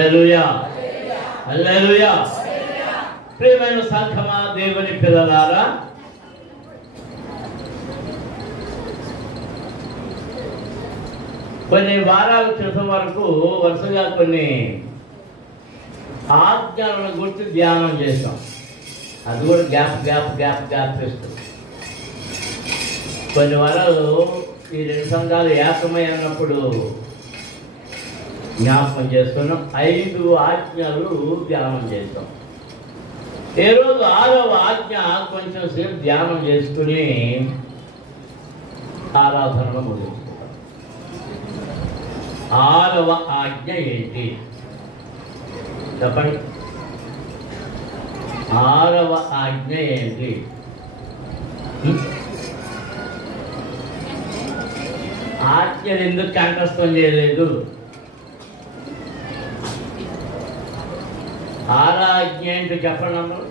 హల్లెలూయా హల్లెలూయా. ప్రియమైన సంఘమా, దేవుని పిల్లలారా, కొన్ని వారాల క్రితం వరకు వరుసగా కొన్ని ఆజ్ఞలను గురించి ధ్యానం చేశాం. అది కూడా గ్యాప్ చేస్తుంది. కొన్ని వారాలు ఈ రెండు సంఘాలు ఏకమై అన్నప్పుడు జ్ఞాపకం చేసుకున్నాం. 5 ఆజ్ఞలు ధ్యానం చేస్తాం. ఏ రోజు 6వ ఆజ్ఞ కొంచెం సేపు ధ్యానం చేసుకుని ఆరాధనలో ముగించుకుంటాం. 6వ ఆజ్ఞ ఏంటి చెప్పండి? 6వ ఆజ్ఞ ఏంటి? ఆజ్ఞలు ఎందుకు కంఠస్థం చేయలేదు? 6వ ఆజ్ఞ ఏంటో చెప్పండి అందరూ.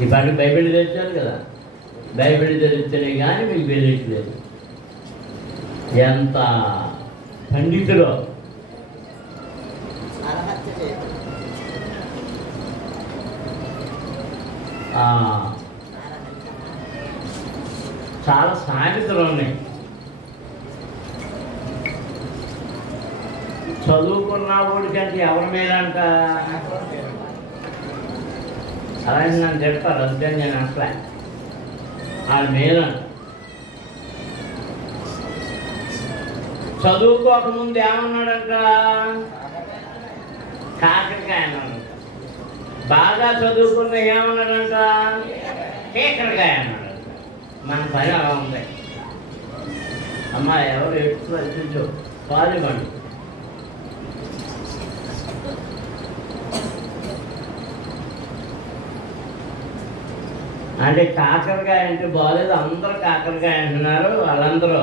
ఈ పాటి బైబిల్ తెచ్చారు కదా, బైబిల్ తెరిస్తేనే కానీ మీకు తెలియట్లేదు. ఎంత పండితులో చాలా సామెతలు ఉన్నాయి. చదువుకున్న వాడికంటే ఎవరి మీద అంట అలాగే నన్ను చెప్తారు. అంతే నేను అట్లా వాళ్ళ మీద చదువుకోకముందు ఏమన్నాడంట? కాకరకాయ అన్నాడు. బాగా చదువుకున్న ఏమన్నాడంట? కేకరకాయ అన్నాడు. మన పని అలా ఉంది. అమ్మా ఎవరు ఎక్కువ రచించు పాలివ్వండి. అంటే కాకరకాయ అంటే బాగాలేదు, అందరూ కాకరకాయ అంటున్నారు. వాళ్ళందరూ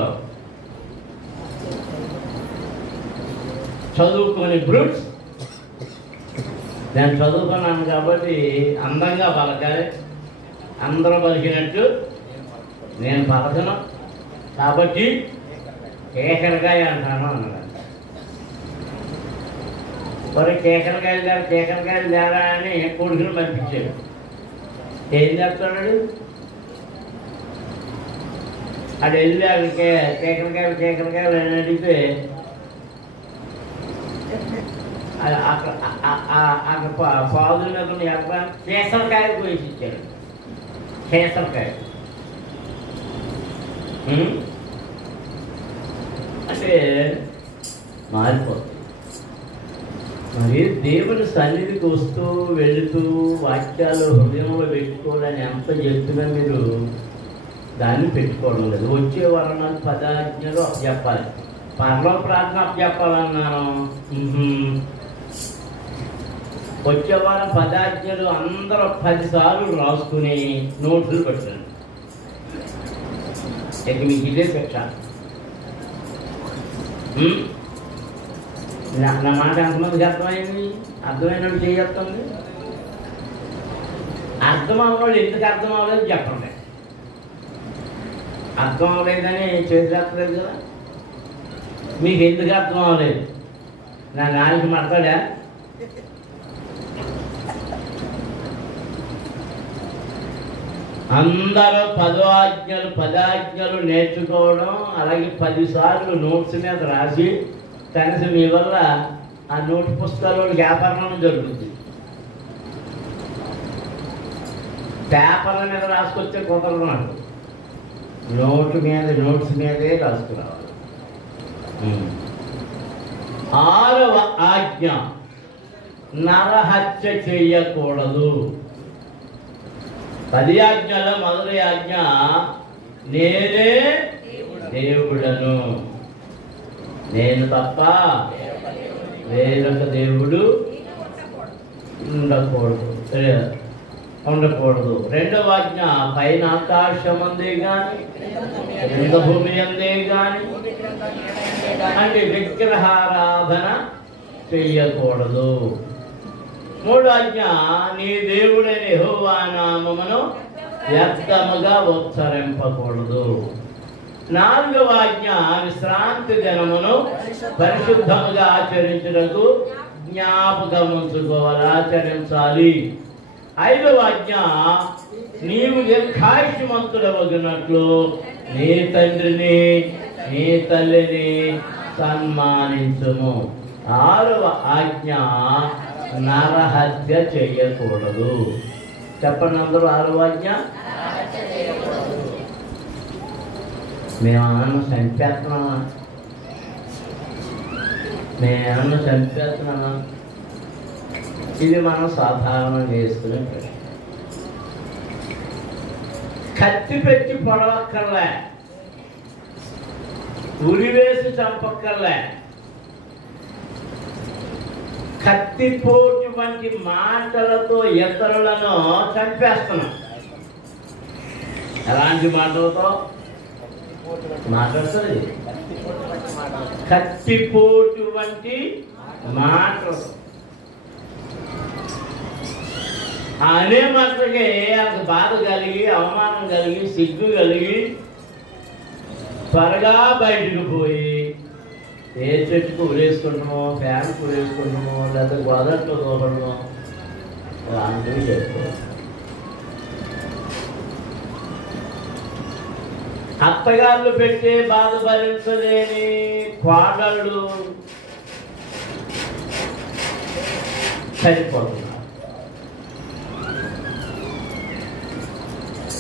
చదువుకొని బ్రూట్స్. నేను చదువుకున్నాను కాబట్టి అందంగా పలకాలి, అందరూ పలికినట్టు నేను పలకను కాబట్టి కేకరకాయ అంటాను అన్నాడు. మరి కేకరకాయలు లేరా అని కొడుకుని పంపించాడు. ఏం చెప్తాడు? అది వెళ్ళి అక్కడికి కేకరకాయలు అని అడిగితే అక్కడ పాదుల మీద ఎక్కడ కేసరకాయ పోసి ఇచ్చాడు. కేసరకాయ అంటే మారిపోతుంది. మరి దేవుని సన్నిధికి వస్తూ వెళుతూ వాక్యాలు హృదయంలో పెట్టుకోవాలని ఎంత చెప్తున్నా మీరు దాన్ని పెట్టుకోవడం లేదు. వచ్చే వరణాలు 10 ఆజ్ఞలు అప్పచెప్పాలి. పరలోక ప్రార్థన అప్పచెప్పాలన్నాను. వచ్చే వారం 10 ఆజ్ఞలు అందరూ 10 సార్లు రాసుకుని నోట్స్లు పెట్టండి. ఇక మీకు ఇదే పెట్టాలి. నా మాట ఎంతమందికి అర్థమైంది? అర్థమైనట్టు చేయొస్తుంది. అర్థం అవ్వలేదు. ఎందుకు అర్థం అవ్వలేదు చెప్పండి. అర్థం అవ్వలేదని చేసేస్తలేదు కదా. మీకు ఎందుకు అర్థం అవ్వలేదు? నా నాలుగు మాట్లాడా? అందరూ 10 ఆజ్ఞలు నేర్చుకోవడం, అలాగే 10 సార్లు నోట్స్ మీద రాసి కనీసం మీ వల్ల ఆ నోటు పుస్తకాలు వ్యాపారం జరుగుతుంది. పేపర్ల మీద రాసుకొచ్చే కుదరదు. నాకు నోట్స్ మీదే రాసుకురావాలి. 6వ ఆజ్ఞ నరహత్య చెయ్యకూడదు. 10 ఆజ్ఞలో మొదటి ఆజ్ఞ నేనే దేవుడను, నేను తప్ప వేరొక దేవుడు ఉండకూడదు. 2వ ఆజ్ఞ పైన ఆకాశం అందే గాని కింద భూమి అందే గాని అంటే విగ్రహారాధన చెయ్యకూడదు. 3వ ఆజ్ఞ నీ దేవుడైన యెహోవా నామమును వ్యర్థముగా ఉచ్చరింపకూడదు. 4వ ఆజ్ఞ విశ్రాంతి దినమును పరిశుద్ధముగా ఆచరించుటకు జ్ఞాపకం ఉంచుకోవాలి, ఆచరించాలి. 5వ ఆజ్ఞ, నీవు దీర్ఘాయుష్మంతుడవగినట్లు నీ తండ్రిని నీ తల్లిని సన్మానించుము. 6వ ఆజ్ఞ, నరహత్య చెయ్యకూడదు. చెప్పండి అందరూ, 6వ ఆజ్ఞ. మేమన్నా చంపేస్తున్నామా? నేనేమన్నా చంపేస్తున్నామా? ఇది మనం సాధారణంగా చేసుకునే ప్రశ్న. కత్తి పెట్టి పొడవక్కర్లే, ఉరివేసి చంపక్కర్లే. కత్తిపోటు వంటి మాటలతో ఇతరులను చంపేస్తున్నాం. ఎలాంటి మాటలతో మాట్లాడుతుంది? కత్తిపోటు వంటి మాటలు. అనే మాటలకి అంత బాధ కలిగి, అవమానం కలిగి, సిగ్గు కలిగి త్వరగా బయటకు పోయి ఏ చెట్టుకు ఉరేసుకుంటామో, ఫ్యాన్కు ఉరేసుకుంటామో, లేదా గోదట్లో దూపడమో అలాంటివి చెప్పుకోవాలి. అత్తగారులు పెట్టే బాధ భరించలేని కోడళ్ళు చనిపోతున్నారు.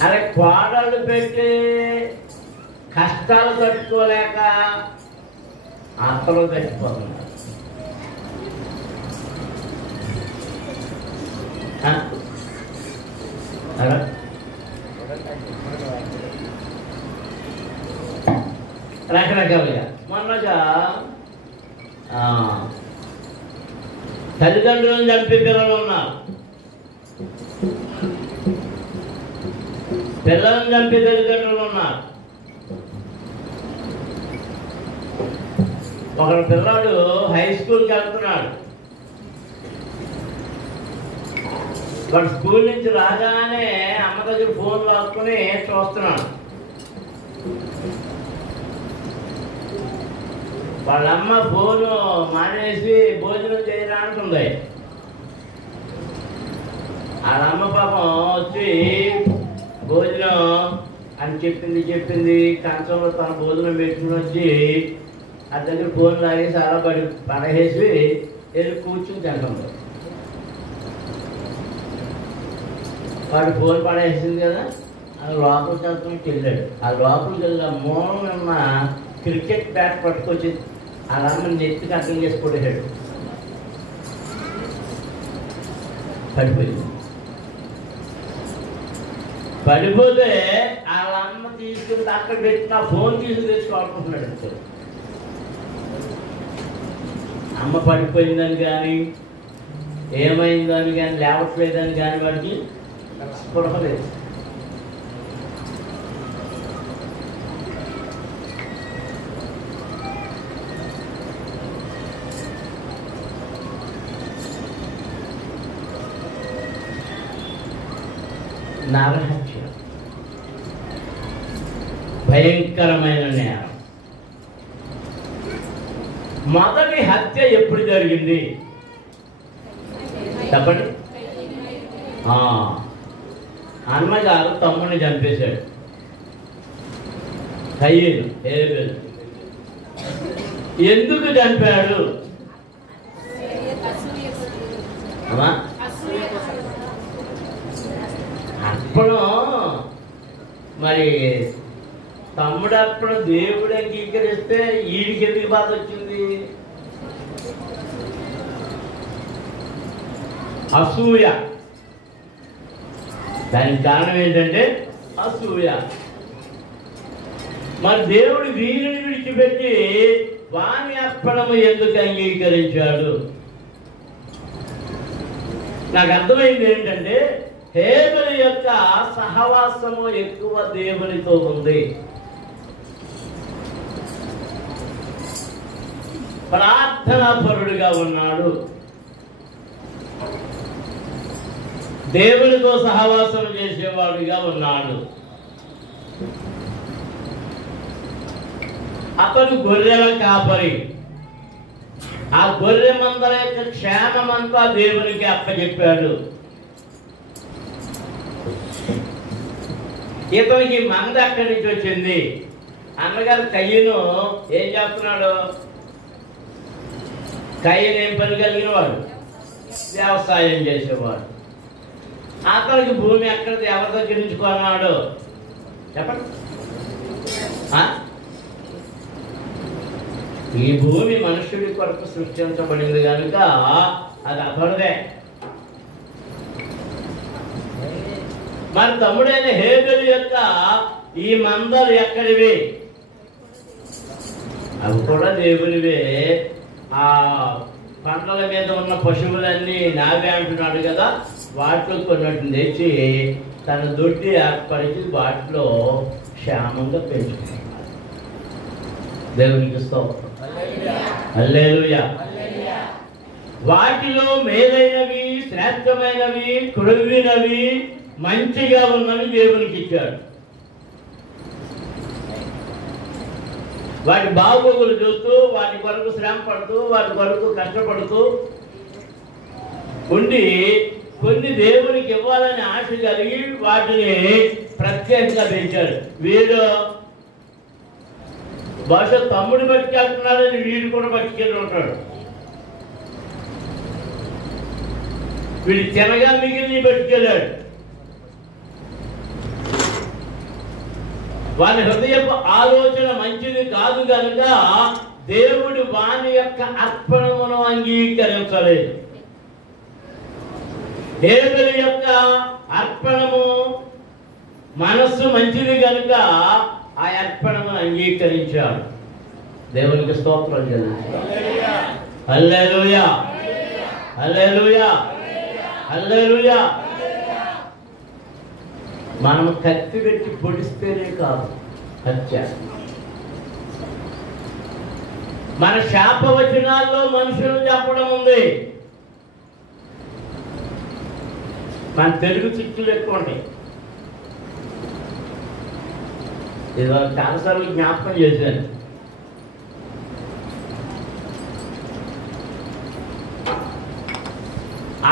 అలా కోడళ్ళు పెట్టే కష్టాలు తట్టుకోలేక అత్తలు చచ్చిపోతున్నారు. రకరకాలుగా. మొన్నగా తల్లిదండ్రులను చంపే పిల్లలు ఉన్నారు, పిల్లలను చంపే తల్లిదండ్రులు ఉన్నారు. ఒకడు పిల్లాడు హై స్కూల్కి వెళ్తున్నాడు. వాడు స్కూల్ నుంచి రాగానే అమ్మ దగ్గర ఫోన్ లాక్కుని చూస్తున్నాడు. వాళ్ళమ్మ ఫోను మానేసి భోజనం చేయరా అంటుంది. వాళ్ళమ్మ పాపం వచ్చి భోజనం అని చెప్పింది కంచంలో తన భోజనం పెట్టుకుని వచ్చి ఆ దగ్గర ఫోన్ లాగేసి అలా పడేసి వెళ్ళి కూర్చుని తింటుంది. వాడు ఫోన్ పడేసింది కదా, అది లోపలికి వెళ్తానికి వెళ్ళాడు. ఆ లోపలికి వెళ్ళి మూలం ఉన్న క్రికెట్ బ్యాట్ పట్టుకొచ్చి వాళ్ళమ్మని నెత్తికి అర్థం చేసి కొట్టేశాడు. పడిపోతే వాళ్ళమ్మ తీసుకుని అక్కడ పెట్టిన ఫోన్ తెచ్చుకోవాలనుకుంటున్నాడు. అంతే, అమ్మ పడిపోయిందని కానీ ఏమైందని కానీ లేవట్లేదని కానీ వాడికి స్పృహ లేదు. నరహత్య భయంకరమైన నేరం. మొదటి హత్య ఎప్పుడు జరిగింది చెప్పండి? అన్నగారు తమ్ముడిని చంపేశాడు. కయ్యేలు హేబెలు. ఎందుకు చంపాడు? అప్పుడు మరి తమ్ముడు అప్పుడు దేవుడు అంగీకరిస్తే ఈడికి ఎందుకు బాధ వచ్చింది? అసూయ. దానికి కారణం ఏంటంటే అసూయ. మరి దేవుడు వీరిని విడిచిపెట్టి వాని అర్పణము ఎందుకు అంగీకరించాడు? నాకు అర్థమైంది ఏంటంటే హేబెలు యొక్క సహవాసము ఎక్కువ దేవునితో ఉంది. ప్రార్థనాపరుడుగా ఉన్నాడు, దేవునితో సహవాసం చేసేవాడుగా ఉన్నాడు. అతను గొర్రెల కాపరి. ఆ గొర్రె మందల యొక్క క్షేమమంతా దేవునికి అప్పచెప్పాడు. ఇతనికి మంద అక్కడి నుంచి వచ్చింది. అన్నగారు కయ్యను ఏం చేస్తున్నాడు? కయ్యను ఏం పని కలిగిన వాడు? వ్యవసాయం చేసేవాడు. అతనికి భూమి ఎక్కడ ఎవరి దగ్గర నుంచి కొన్నాడు చెప్పండి? ఈ భూమి మనుషుడి కొరకు సృష్టించబడింది కనుక అది అతడిదే. మరి తమ్ముడైన హేబెలు యొక్క ఈ మందలు ఎక్కడివి? అవి కూడా దేవునివే. ఆ పంటల మీద ఉన్న పశువులన్నీ నావే అంటున్నాడు కదా, వాటిలో కొన్నట్టు తెచ్చి తన దొడ్డి ఏర్పరిచి వాటిలో క్షేమంగా పెంచుకున్నాడు. దేవునికి స్తోత్రం. హల్లెలూయా. వాటిలో మేలైనవి, శ్రేష్టమైనవి, కొడువినవి, మంచిగా ఉన్నవి దేవునికి ఇచ్చాడు. వాటి బాగోగులు చూస్తూ, వాటి కొరకు శ్రమ పడుతూ, వాటి కొరకు కష్టపడుతూ ఉండి కొన్ని దేవునికి ఇవ్వాలని ఆశ కలిగి వాటిని ప్రత్యేకంగా పెంచాడు. వీడు బహుశా తమ్ముడు పట్టుకెళ్తున్నాడని వీడు కూడా పట్టుకెళ్ళి ఉంటాడు. వీడు తినగా మిగిలిన పట్టుకెళ్ళాడు. వాని హృదయపు ఆలోచన మంచిది కాదు కనుక దేవుడు వాని యొక్క అర్పణమును అంగీకరించలేదు. హేబెలు యొక్క అర్పణము మనస్సు మంచిది కనుక ఆ అర్పణను అంగీకరించాడు. దేవునికి స్తోత్రం చెల్లించాడు. హల్లెలూయా, హల్లెలూయా, హల్లెలూయా. మనం కత్తి పెట్టి పొడిస్తేనే కాదు హత్య. మన శాపవచనాల్లో మనుషులు చెప్పడం ఉంది. మన తెలుగు చిక్కులు ఎక్కువ ఉంటాయి. ఏదో చాలాసార్లు జ్ఞాపకం చేశాను.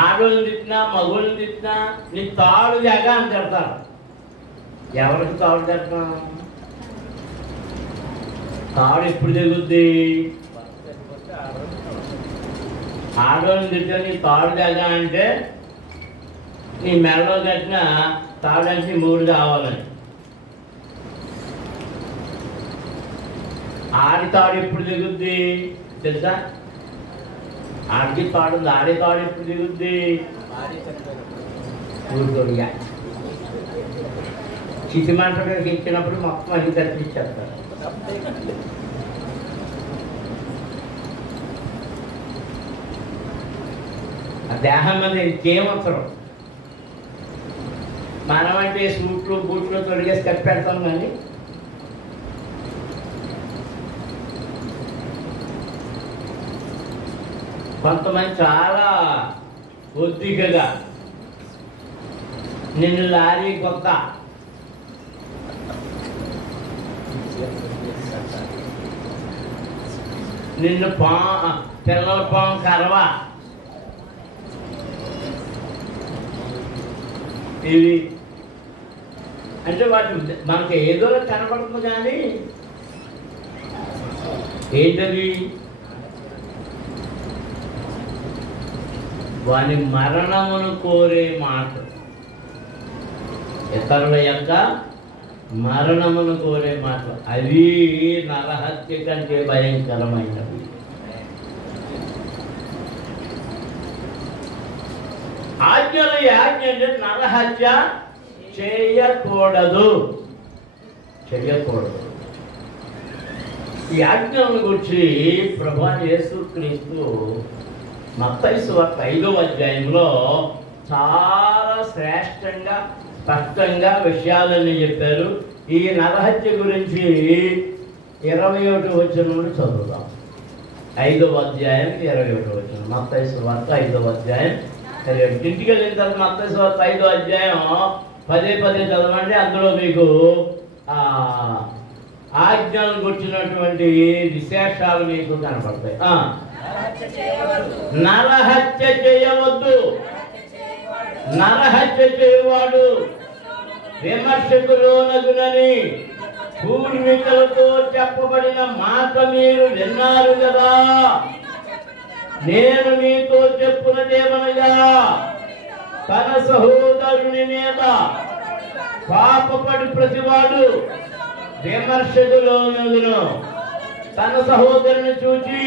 ఆడోళ్ళని తిట్టినా మగోళ్ళని తిట్టినా నీ తాడు జాగా అని తిడతారు. ఎవరికి తాడు తిడతాం? తాడు ఎప్పుడు తెగుద్ది? ఆడోళ్ళని తిట్టినా నీ తాడు జాగా అంటే నీ మెడలో కట్టిన తాడు అంటే 3 కావాలని. ఆడి తాడు ఎప్పుడు దిగుద్ది తెలుసా? ఆడికి తాడు ఉంది. ఆడి తాడు ఎప్పుడు దిగుద్ది? ఊరుకోడిగా చితి మంటకి ఇచ్చినప్పుడు మొత్తం అన్ని తప్పించేస్తారు. ఆ దేహం మీద ఇంకేమవసరం? మనం అంటే సూట్లు బూట్లు తొడిగేసి కప్పెడతాం. కానీ కొంతమంది చాలా ఒద్దికగా నిన్ను లారీ కొత్త, నిన్ను పిల్లల పాము కరవ, ఇవి అంటే వాటి మనకి ఏదో కనపడుతుంది. కానీ ఏంటది? వాని మరణమును కోరే మాట. ఇతరుల యొక్క మరణమును కోరే మాటలు అవి నరహత్య కంటే భయంకరమైనవి. ఆజ్ఞలు ఆజ్ఞ అంటే నరహత్య చేయకూడదు, చేయకూడదు. ఈ ఆజ్ఞలను గురించి ప్రభువైన యేసుక్రీస్తు మత్తయి సువార్త 5వ అధ్యాయంలో చాలా శ్రేష్టంగా స్పష్టంగా విషయాలన్నీ చెప్పారు. ఈ నరహత్య గురించి 21వ వచనం నుండి చదువుదాం. 5వ అధ్యాయం 21వ వచనం. మత్తయి సువార్త 5వ అధ్యాయం 21. ఇంటికి వెళ్ళిన తర్వాత మత్తయి సువార్త 5వ అధ్యాయం పదే చదవండి. అందులో మీకు ఆజ్ఞలను గుర్చినటువంటి విశేషాలు మీకు కనపడతాయి. నరహత్య చేయవద్దు. నరహత్య చేయవాడు విమర్శకు లోనగునని పూర్వీకులతో చెప్పబడిన మాట మీరు విన్నారు కదా. నేను మీతో చెప్పునదేమనగా, తన సహోదరుని మీద పాపపడి ప్రతివాడు విమర్శకు లోనగును. తన సహోదరుని చూచి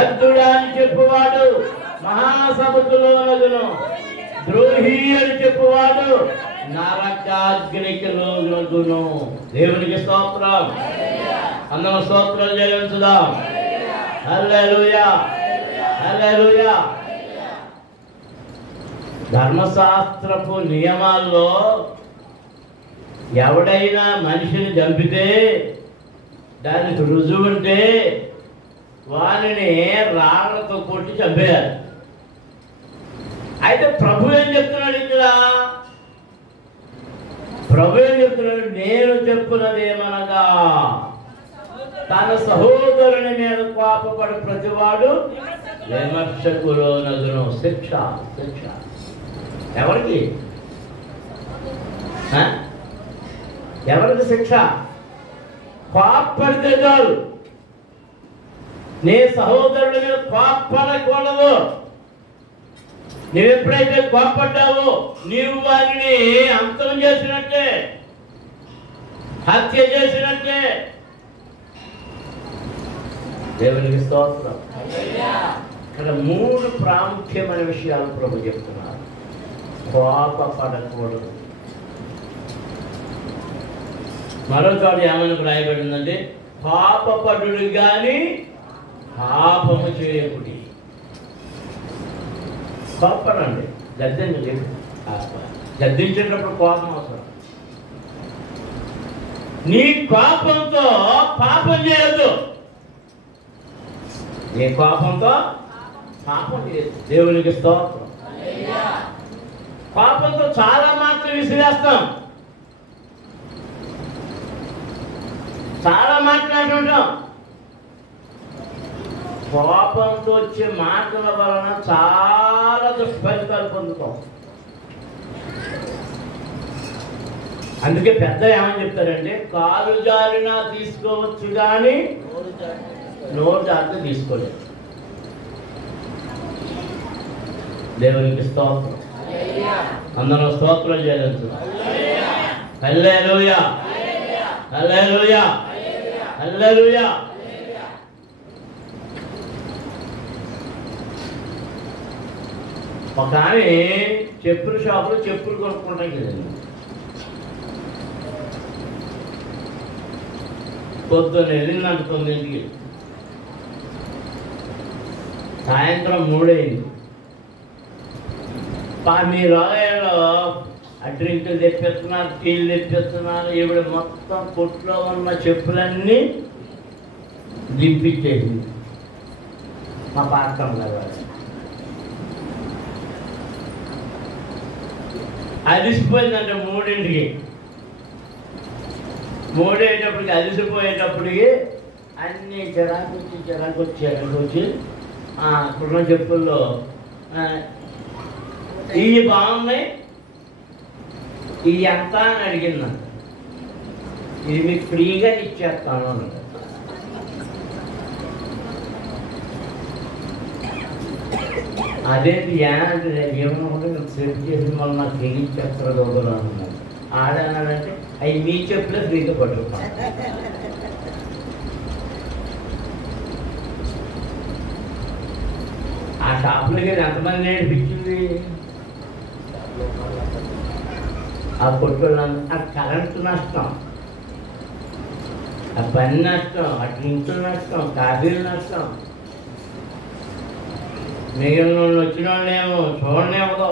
ఎద్దుడా అని చెప్పువాడు మహాసభకు లోనగును. ద్రోహి అని చెప్పువాడు నరకాగ్నికి లోనగును. దేవునికి స్తోత్రం. అందరం స్తోత్రాలు చెల్లించుదాం. హల్లెలూయా, హల్లెలూయా. ధర్మశాస్త్రపు నియమాల్లో ఎవడైనా మనిషిని చంపితే దానికి రుజువు ఉంటే వారిని రాళ్లతో కొట్టి చంపేయాలి. అయితే ప్రభు ఏం చెప్తున్నాడు ఇక్కడ? ప్రభు ఏం చెప్తున్నాడు? నేను చెప్పున్నదేమనగా, తన సహోదరుని మీద కోపపడి ప్రతివాడు విమర్శకు లోనగును. శిక్ష, శిక్ష ఎవరికి? ఎవరికి శిక్ష? కోపడితే చాలు. నీ సహోదరుడి మీద కోపడకూడదు. నువ్వెప్పుడైతే కోపడ్డావో నీవు వారిని అంతం చేసినట్టే, హత్య చేసినట్టే. దేవునికి స్తోత్రం. ఇక్కడ 3 ప్రాముఖ్యమైన విషయాలు ప్రభు చెప్తున్నారు. కోపపడకూడదు. మరో చోట ఏమని రాయబడిందంటే, పాపపడుడు గాని పాపము చేయకుడి. కోపడండి, గద్దించలేదు. గద్దించేటప్పుడు కోపం అవసరం. నీ కోపంతో పాపం చేయొద్దు. నీ కోపంతో పాపం చేయొద్దు. దేవునికి స్తోత్రం. పాపంతో చాలా మాటలు విసిరేస్తాం, చాలా మాట్లాడుతుంటాం. కోపంతో వచ్చే మాటల వలన చాలా దుష్ఫలితాలు పొందుతాం. అందుకే పెద్ద ఏమని చెప్తారంటే, కాలు జారినా తీసుకోవచ్చు కానీ నోరు జారితే తీసుకోలేదు. దేవునికి స్తోత్రం. అందరూ స్తోత్రం చేయవచ్చు. హల్లెలూయా, హల్లెలూయా, హల్లెలూయా. ఒక ఆమె చెప్పుల షాపులో చెప్పులు కొనుక్కుంటాం కదండి. పొద్దున్న వెళ్ళిందంట 9కి, సాయంత్రం 3 అయింది. మీ రాయల్లో ఆ డ్రింకులు తెప్పిస్తున్నారు, టీలు తెప్పిస్తున్నారు. ఈవిడ మొత్తం కొట్లో ఉన్న చెప్పులన్నీ దింపించేసింది. మా పాత్రం కదా అలిసిపోయిందంటే 3ంటికి. 3 అయ్యేటప్పటికి అలిసిపోయేటప్పటికి అన్నీ చిరాకు వచ్చి ఇప్పుడున్న చెప్పుల్లో ఇవి బాగున్నాయి, ఇది ఎంత అని అడిగిందంట. ఇది మీకు ఫ్రీగా ఇచ్చేస్తాను అన్నది. అదేంటి ఏమన్నా సేఫ్ చేసిన వాళ్ళు నాకు ఫ్రీగా ఇచ్చేస్తారు దొంగలు అన్నారు. ఆడన్నాడంటే అవి మీ చెప్పులే ఫ్రీగా పట్టుకుంటాను. ఆ షాపులకి ఎంతమంది నేర్పించింది? ఆ కొట్టుళ్ళంతా ఆ కరెంటు నష్టం, ఆ పని నష్టం, ఆ డ్రింకుల నష్టం, కాఫీలు నష్టం. మిగిలిన వాళ్ళు వచ్చిన వాళ్ళేమో చూడనేమో.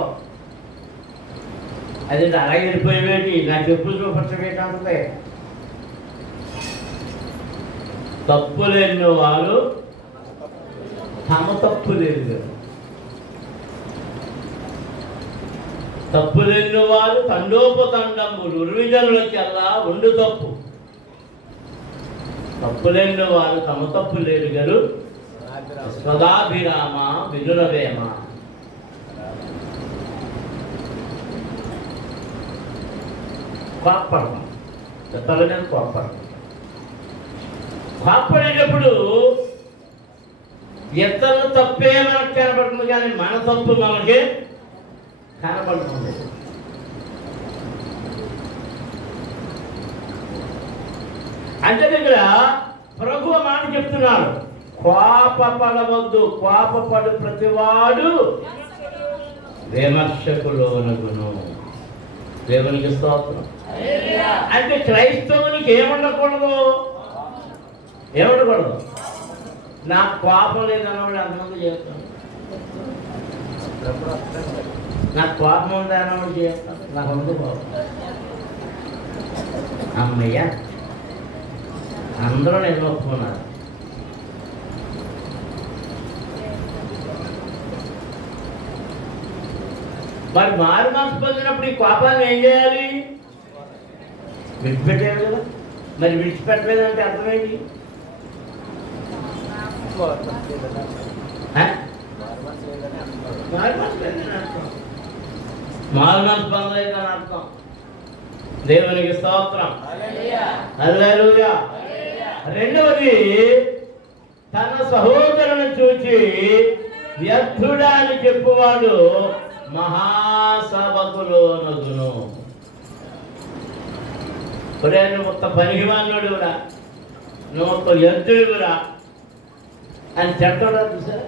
అది అలాగే వెళ్ళిపోయేవేటి, నా చెప్పులు చూపించబేటి అంతే. తప్పు లేని వారు తమ తప్పు లేదు. తప్పు లేని వారు తండోపతండములు ఉర్విజనులకెల్లా ఉండు తప్పు. తప్పు లేని వారు తమ తప్పు లేదు గారు స్వదాభిరామ వినురవేమ. కోప్పడతాం, చెత్తల మీద కోప్పడతాం. కోప్పడేటప్పుడు ఇతరుల తప్పే మనకు కనపడుతుంది, కానీ మన తప్పు మనకి కనపడుతుంది. అంటే ఇక్కడ ప్రభు మాట చెప్తున్నాడు, కోపపడవద్దు, కోపపడు ప్రతివాడు విమర్శకులోనగును. దేవునికి స్తోత్రం. అంటే క్రైస్తవునికి ఏముండకూడదు, ఏముండకూడదు? నాకు కోపం లేదన్నవాడు అంతమంది చేస్తాను, నాకు కోపం ఉంది అన్నవాడు చేస్తాను, నాకు ఉంది కోపం. అమ్మయ్య, అందరూ నేను ఒప్పుకున్నారు. మరి మారు మనసు పొందినప్పుడు ఈ కోపాన్ని ఏం చేయాలి? విడిచిపెట్టాలి కదా. మరి విడిచిపెట్టలేదంటే అర్థమేంటి? మారు మనసు పొందలేదని అర్థం. దేవునికి స్తోత్రం. హల్లెలూయా. రెండవది, తన సహోదరుని చూచి వ్యర్థుడా అని చెప్పువాడు మహాసభకులోనగును. నువ్వు ఒక్క పనికిమానుడురా, నువ్వు ఒక్క వ్యర్థుడురా అని చెప్తాడా చూసారా?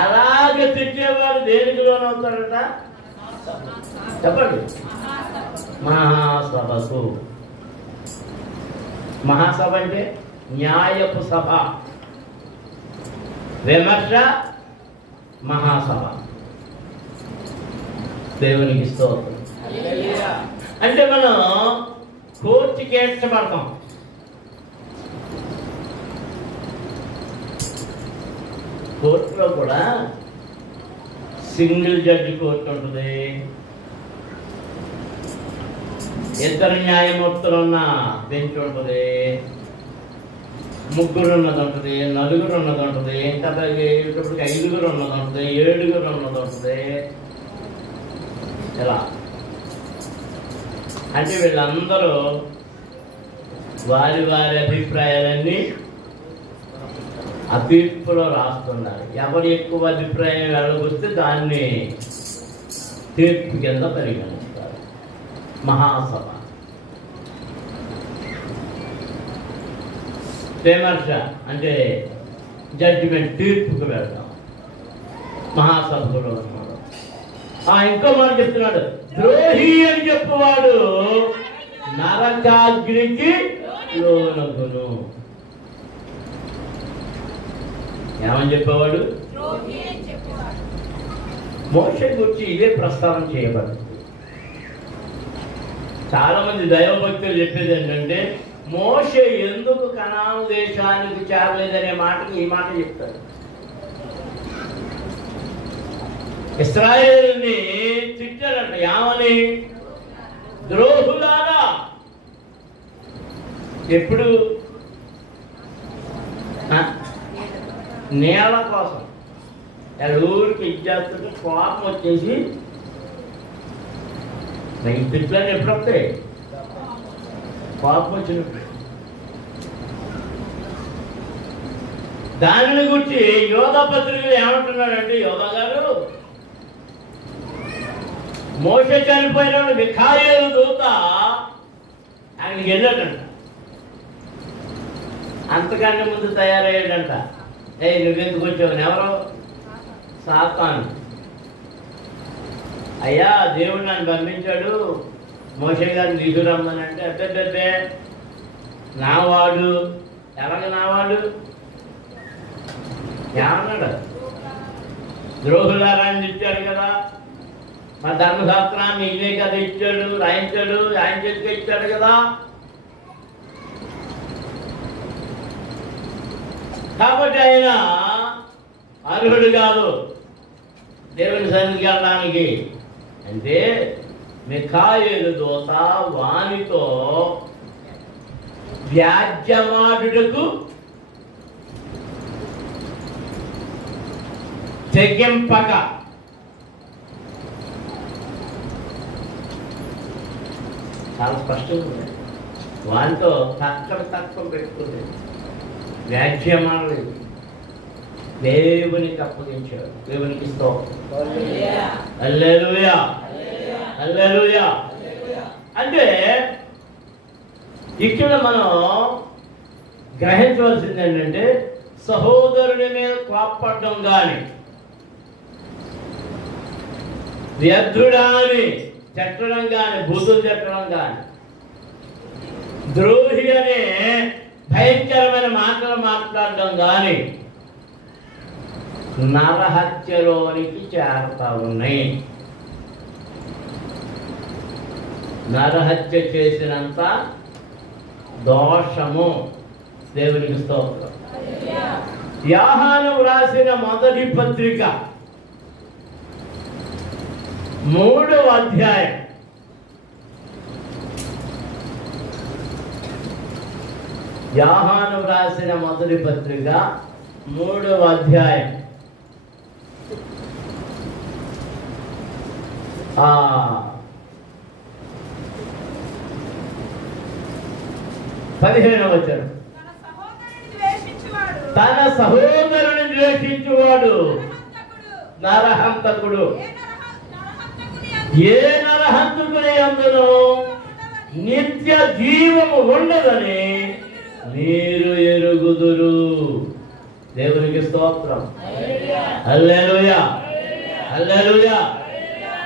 అలాగే తిట్టేవాడు దేనికి లోనవుతాడట చెప్పండి? మహాసభకు. మహాసభ అంటే న్యాయపు సభ, విమర్శ మహాసభ. దేవునికి స్తోత్రం. అంటే మనం కోర్టుకి ఏడ్చబడతాం. కోర్టులో కూడా సింగిల్ జడ్జి కోర్టు ఉంటుంది, ఇద్దరు న్యాయమూర్తులు ఉన్న బెంచ్ ఉంటుంది, ముగ్గురు ఉన్నది ఉంటుంది, నలుగురు ఉన్నది ఉంటుంది, ఇంకా ఇప్పటికి 5గురు ఉన్నది ఉంటుంది, 7గురు ఉన్నది ఉంటుంది. ఎలా అంటే వీళ్ళందరూ వారి వారి అభిప్రాయాలన్నీ ఆ తీర్పులో రాస్తున్నారు. ఎవరు ఎక్కువ అభిప్రాయం వెళ్ళగొస్తే దాన్ని తీర్పు కింద పరిగణిస్తారు. మహాసభ. విమర్శ అంటే జడ్జిమెంట్, తీర్పుకు వెళ్తాం. మహాసభలో ఉన్నాడు. ఇంకో మాట చెప్తున్నాడు, ద్రోహి అని చెప్పువాడు నరకాగ్నికి లోనగును. ఏమని చెప్పేవాడు? మోషే గురించి ఇదే ప్రస్తావన చేయబడింది. చాలా మంది దైవభక్తులు చెప్పేది ఏంటంటే, మోషే ఎందుకు కనాను దేశానికి చేరలేదనే మాటకి ఈ మాట చెప్తాడు. ఇశ్రాయేలుని తిట్టారంట. ఏమని? ద్రోహులారా. ఎప్పుడు? నేల కోసం ఊరికి ఇచ్చేస్తుంటే కోపం వచ్చేసి ఈ తిట్లని ఎప్పుడు వస్తాయి? కోపం వచ్చినప్పుడు. దానిని గురించి యోధా పత్రికలు ఏమంటున్నాడంటే, యోధా గారు, మోషే చనిపోయిన మిఖాయేలు దూత ఆయనకి వెళ్ళాడంట. అంతకంటే ముందు తయారయ్యాడంట. నువ్వెందుకు వచ్చావు? ఎవరో సాతాను. అయ్యా, దేవుడు నన్ను పంపించాడు మోషే గారిని తీసుకురమ్మని అంటే, అబ్బే నావాడు. ఎలాగ నావాడు? ఏమన్నాడు? ద్రోహులారాన్ని ఇచ్చాడు కదా, మా ధర్మశాస్త్రాన్ని ఇదే కదా ఇచ్చాడు, రాయించాడు, ఆయన చేతికి ఇచ్చాడు కదా. కాబట్టి ఆయన అర్హుడు కాదు దేవుని సన్నిధికి వెళ్ళడానికి. అంటే మిఖాయేలు దూత వానితో వ్యాజ్యమాడుటకు తెగింపక. చాలా స్పష్టంగా ఉంది. వారితో తక్కువ పెట్టుకుంది, వ్యాఖ్యమానలేదు, దేవునికి అప్పగించాడు. దేవునికి స్తోత్రం. హల్లెలూయా, హల్లెలూయా. అంటే ఇక్కడ మనం గ్రహించవలసింది ఏంటంటే, సహోదరుని మీద కోప్పడడం కానీ, వ్యర్థుడా అని చెట్టడం కానీ, బూతులు చెట్టడం కానీ, ద్రోహి అనే భయంకరమైన మాటలు మాట్లాడడం కానీ నరహత్యలోనికి చేరుతా ఉన్నాయి. నరహత్య చేసినంత దోషము. దేవునికి స్తోత్రం. యోహాను వ్రాసిన మొదటి పత్రిక 3వ అధ్యాయం యోహాను వ్రాసిన మొదటి పత్రిక 3వ అధ్యాయం 15వ వచనం. తన సహోదరుని ద్వేషించువాడు నరహంతకుడు. ఏ నరహంతకుని యందును నిత్య జీవము ఉండదని మీరు ఎరుగుదురు. దేవునికి స్తోత్రం. హల్లెలూయా, హల్లెలూయా.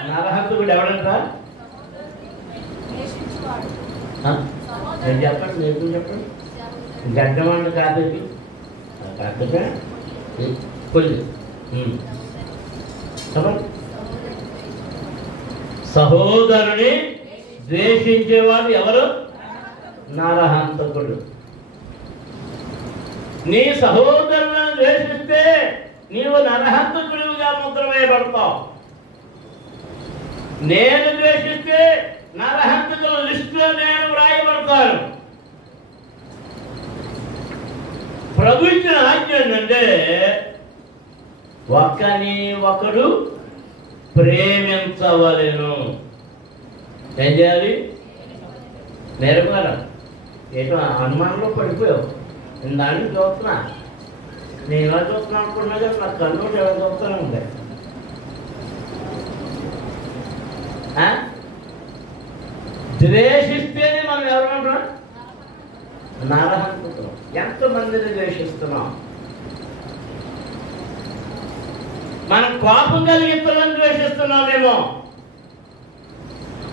నరహంతకుడు ఎవడంట? నేను చెప్పండి, నేను చెప్పండి. గడ్డమంట కాదు, కాకపోతే కొద్ది సహోదరుని ద్వేషించేవాడు ఎవరు? నరహంతకుడు. నీ సహోదరులను ద్వేషిస్తే నీవు నరహంతకుడిగా ముద్ర వేయబడతావు. నేను ద్వేషిస్తే నరహంతకుల లిస్టులో నేను వ్రాయబడతాను. ప్రభు ఇచ్చిన ఆజ్ఞ ఏంటంటే, ఒకని ఒకడు ప్రేమించవలెను. ఏం చేయాలి? నెరవేరా. ఏటో అనుమానంలో పడిపోయావు. నేను దాన్ని చూస్తున్నా, నేను ఎలా చూస్తున్నా అనుకున్నా కానీ నా కన్ను ఎలా చూస్తూనే ఉంది. ద్వేషిస్తేనే మనం ఎవరంటున్నాం? నరహంతకులు. ఎంతమందిని ద్వేషిస్తున్నాం? మనం కోపం కలిగి ఇతరులను ద్వేషిస్తున్నామేమో,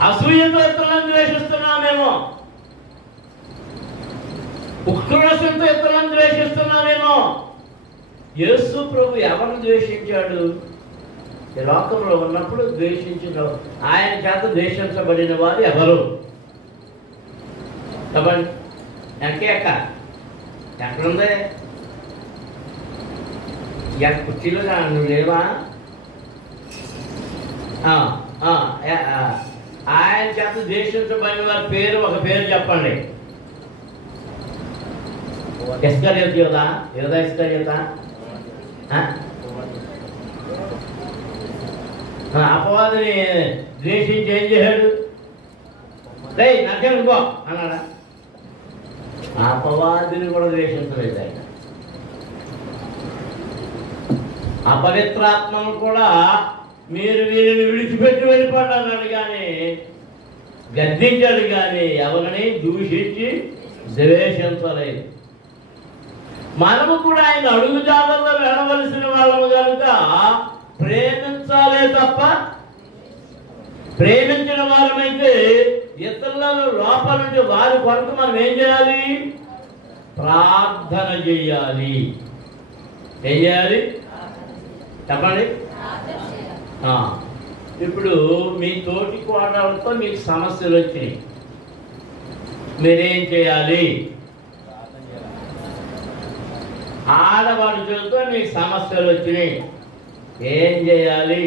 అసూయతో ఇతరులను ద్వేషిస్తున్నామేమో, ఉక్రోషంతో ఇతరులను ద్వేషిస్తున్నామేమో. యేసు ప్రభు ఎవరిని ద్వేషించాడు? ఈ లోకంలో ఉన్నప్పుడు ద్వేషించిన, ఆయన చేత ద్వేషించబడిన వారు ఎవరు? చెప్పండి. ఎక్కడుంది? కుర్చీలో నువ్వు లేవా? ఆయన చేత ద్వేషించబడిన వారి పేరు, ఒక పేరు చెప్పండి. ఇస్కరియోతు యోధా, యోధా ఇస్కరియోతా? అపవాదిని ద్వేషించి ఏం చేశాడు? నరకనుకో అన్నాడా? అపవాదిని కూడా ద్వేషించలేదు ఆయన. అపవిత్రాత్మను కూడా మీరు వీరిని విడిచిపెట్టి వెళ్ళిపోండి అన్నాడు, కానీ గద్దించాడు, కానీ ఎవరిని దూషించి ద్వేషించలేదు. మనము కూడా ఆయన అడుగుజాడల్లో వెళ్ళవలసిన వాళ్ళము కనుక ప్రేమించాలే తప్ప, ప్రేమించిన వారమైతే ఇతరులను లోపల నుండి వారి కొరకు మనం ఏం చేయాలి? ప్రార్థన చేయాలి. ఏం చేయాలి చెప్పండి. ఇప్పుడు మీ తోటి కోడలతో మీకు సమస్యలు వచ్చినాయి, మీరేం చేయాలి? ఆడవాడుతో మీకు సమస్యలు వచ్చినాయి, ఏం చేయాలి?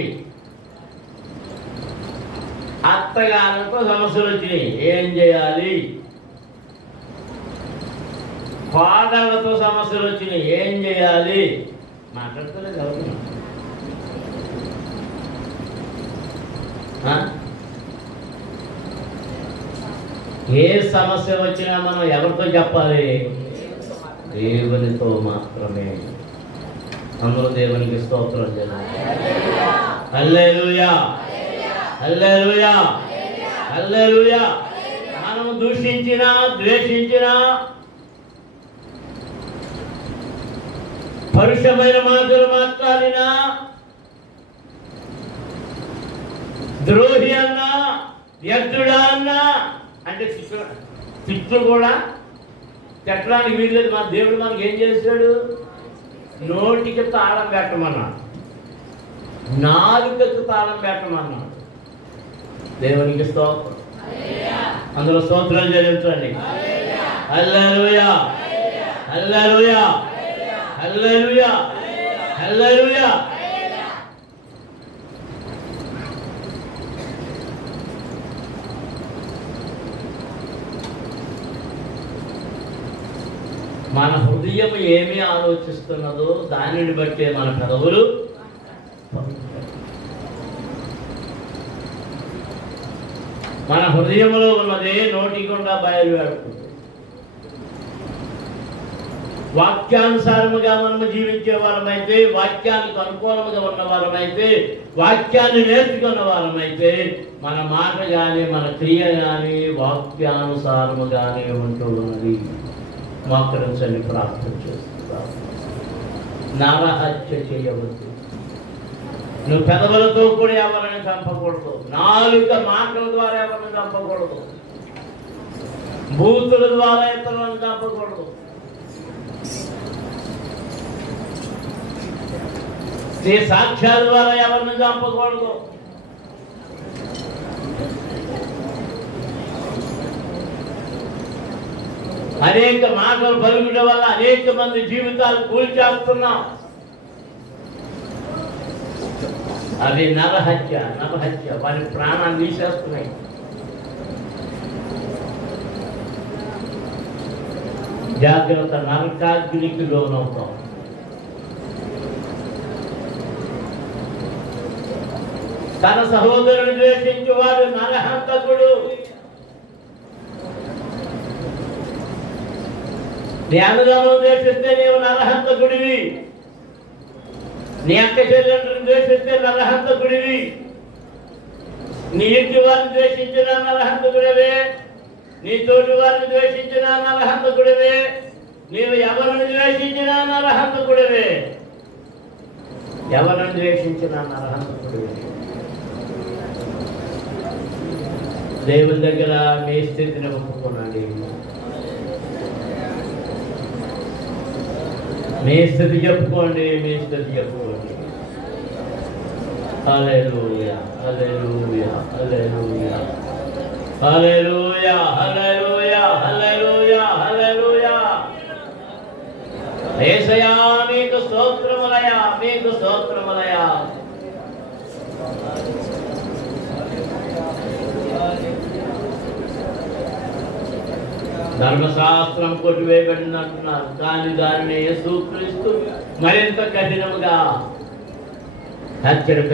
అత్తగారితో సమస్యలు వచ్చినాయి, ఏం చేయాలి? కోడళ్లతో సమస్యలు వచ్చినాయి, ఏం చేయాలి? మాట్లాడుతూనే చదువుతున్నాం. ఏ సమస్య వచ్చినా మనం ఎవరితో చెప్పాలి? దేవునితో మాత్రమే. అందులో దేవునికి స్తోత్రం చేయాలి. హల్లెలూయా, హల్లెలూయా, హల్లెలూయా. మనం దూషించినా ద్వేషించినా పరుషమైన మాటలు మాట్లాడినా ద్రోహి అన్నా వ్యర్థుడా అన్నా అంటే తిట్లు కూడా తిట్టడానికి వీల్లేదు. మన దేవుడు మనకి ఏం చేశాడు? నోటికి తాళం పెట్టమన్నాడు, నాలుకకు తాళం పెట్టమన్నాడు. దేవునికి స్తోత్రం. అందులో స్తోత్రం చెల్లించండి. హల్లెలూయా, హల్లెలూయా, హల్లెలూయా, హల్లెలూయా. మన హృదయం ఏమి ఆలోచిస్తున్నదో దానిని బట్టే మన పెదవులు. మన హృదయంలో ఉన్నదే నోటి గుండా బయలువెడుతుంది. వాక్యానుసారముగా మనము జీవించే వారమైతే, వాక్యానికి అనుకూలముగా ఉన్న వారమైతే, వాక్యాన్ని నేర్చుకున్న వారమైతే మన మాట కానీ మన క్రియ కానీ వాక్యానుసారముగానే ఉంటూ ఉన్నది. మోకరించండి, ప్రార్థన చేస్తున్నాం. నరహత్య చేయవద్దు. నువ్వు పెదవులతో కూడా ఎవరిని చంపకూడదు. నాలుక మాటల ద్వారా ఎవరిని చంపకూడదు. బూతుల ద్వారా ఇతరులను చంపకూడదు. నీ సాక్ష్యాల ద్వారా ఎవరిని చంపకూడదు. అనేక మాటలు పలుకడం వల్ల అనేక మంది జీవితాలు కూల్చేస్తున్నాం. అది నరహత్య, నరహత్య. వారి ప్రాణాన్ని తీసేస్తున్నాయి. జాగ్రత్త, నరకాగ్నికి లోనవుతాం. తన సహోదరుడు ద్వేషించేవాడు నరహంతకుడు. నీ అన్నదమ్ములను ద్వేషిస్తే నీవు నరహంతకుడివి. నీ అక్క చెల్లెలను ద్వేషిస్తే నరహంతకుడివి. నీ ఇంటి వారిని ద్వేషించిన నరహంతకుడివే. నీ తోటి వారిని ద్వేషించిన నరహంతకుడివే. నీవు ఎవరిని ద్వేషించినా నరహంతకుడివే. ఎవరిని ద్వేషించిన నరహంతకుడివే. దేవుని దగ్గర మీ స్థితిని ఒప్పుకున్నాడు. మీ స్థితి చెప్పుకోండి, మీ స్థితి చెప్పుకోండి. హల్లెలూయా, హల్లెలూయా, హల్లెలూయా, హల్లెలూయా, హల్లెలూయా, హల్లెలూయా, హల్లెలూయా. యేసయ్యా మీకు స్తోత్రములయ్యా, మీకు స్తోత్రములయ్యా. ధర్మశాస్త్రం కొట్టివేయబడింది అంటున్నారు, కానీ దానిని యేసుక్రీస్తు మరింత కఠినముగా హెచ్చరిక